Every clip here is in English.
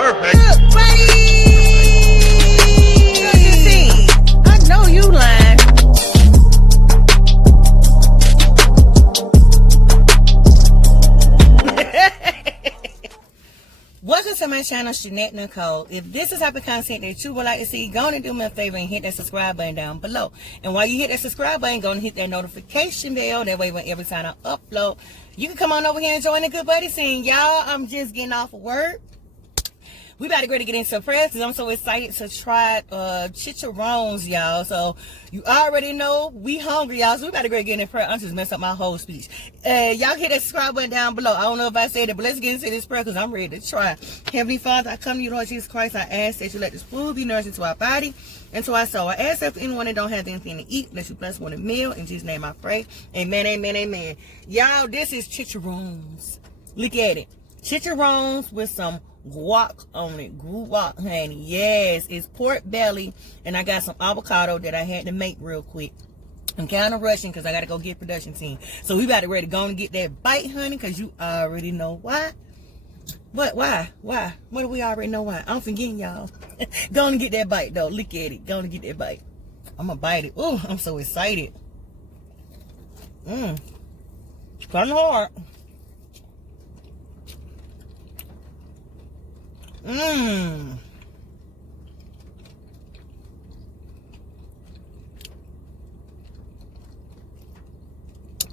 Perfect. Look, buddy. I know you lying. Welcome to my channel, ShunnetteNicole. If this is the type of content that you would like to see, go and do me a favor and hit that subscribe button down below. And while you hit that subscribe button, go and hit that notification bell. That way, when every time I upload, you can come on over here and join the good buddy scene. Y'all, I'm just getting off of work. We about to go to get into prayers because I'm so excited to try chicharrones, y'all. So you already know we hungry, y'all. So we about to go get into prayer. I'm just messing up my whole speech. Y'all hit that subscribe button down below. I don't know if I said it, but let's get into this prayer because I'm ready to try. Heavenly Father, I come to you, Lord Jesus Christ. I ask that you let this food be nourished into our body and to our soul. I ask that for anyone that don't have anything to eat, let you bless one a meal. In Jesus' name I pray. Amen, amen, amen. Y'all, this is chicharrones. Look at it. Chicharrones with some guac on it. Guac, honey. Yes, it's pork belly, and I got some avocado that I had to make real quick. I'm kind of rushing because I got to go get production team. So we about to ready to go and get that bite, honey, because you already know why. What? Why? What do we already know why? I'm forgetting, y'all. Go and get that bite, though. Look at it. Go and get that bite. I'm going to bite it. Oh, I'm so excited. It's kind of hard.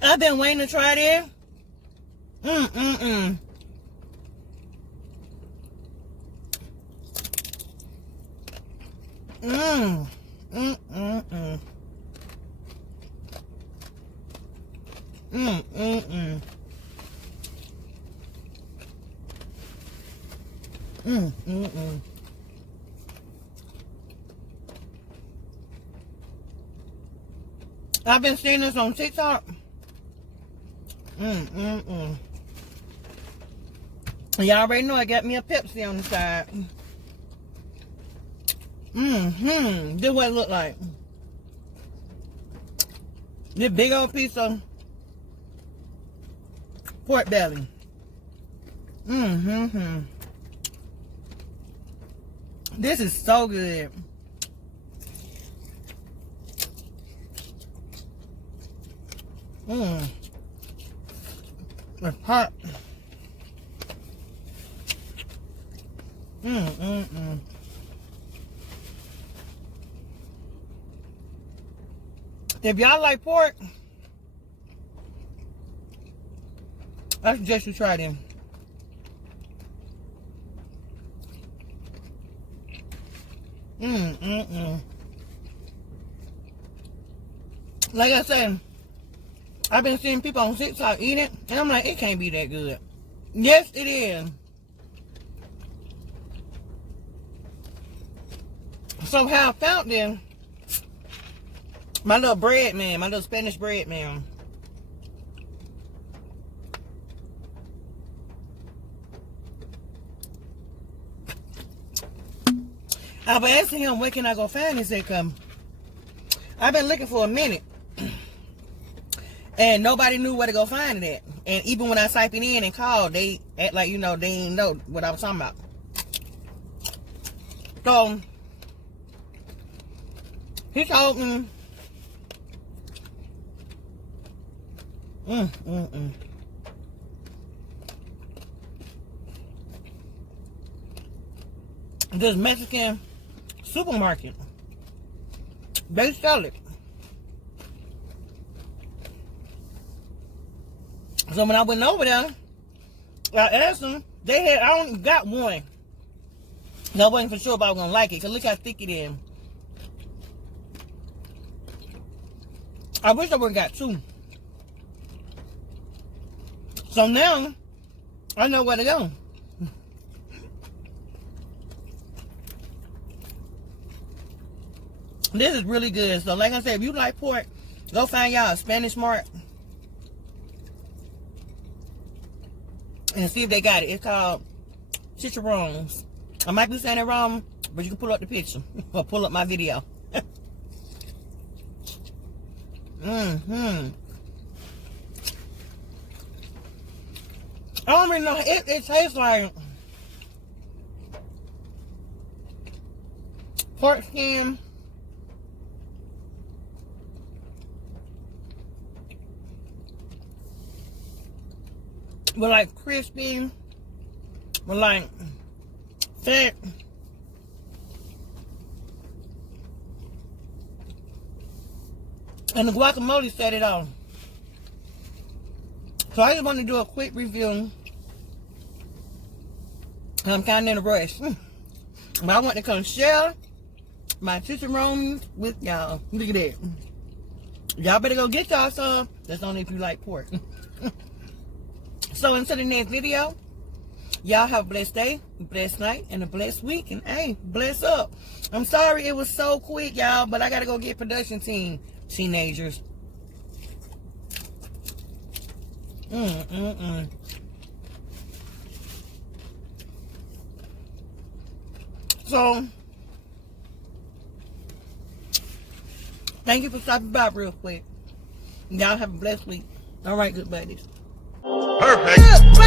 I've been waiting to try this. I've been seeing this on TikTok. Y'all already know I got me a Pepsi on the side. This what it look like. This big old piece of pork belly. This is so good. It's hot. If y'all like pork, I suggest you try them. Like I said, I've been seeing people on TikTok eat it, and I'm like, it can't be that good. Yes, it is. So how I found them, my little bread man, my little Spanish bread man. I was asking him, where can I go find this? He said, I've been looking for a minute. And nobody knew where to go find it at. And even when I type it in and call, they act like, you know, they didn't know what I was talking about. So, he told me, this Mexican supermarket, they sell it. So when I went over there, I asked them, I only got one. I wasn't for sure if I was going to like it, because look how thick it is. I wish I would have got two. So now, I know where to go. This is really good. So like I said, if you like pork, go find y'all a Spanish Mart and see if they got it. It's called chicharrones. I might be saying it wrong, but you can pull up the picture or pull up my video. I don't really know. It tastes like pork skin. With like crispy, with like fat. And the guacamole set it off. So I just want to do a quick review. I'm kind of in a rush. But I want to come share my chicharron with y'all. Look at that. Y'all better go get y'all some. That's only if you like pork. So until the next video, y'all have a blessed day, a blessed night, and a blessed week. And hey, bless up. I'm sorry it was so quick, y'all, but I got to go get production team. Teenagers. So, thank you for stopping by real quick. Y'all have a blessed week. All right, good buddies. Perfect.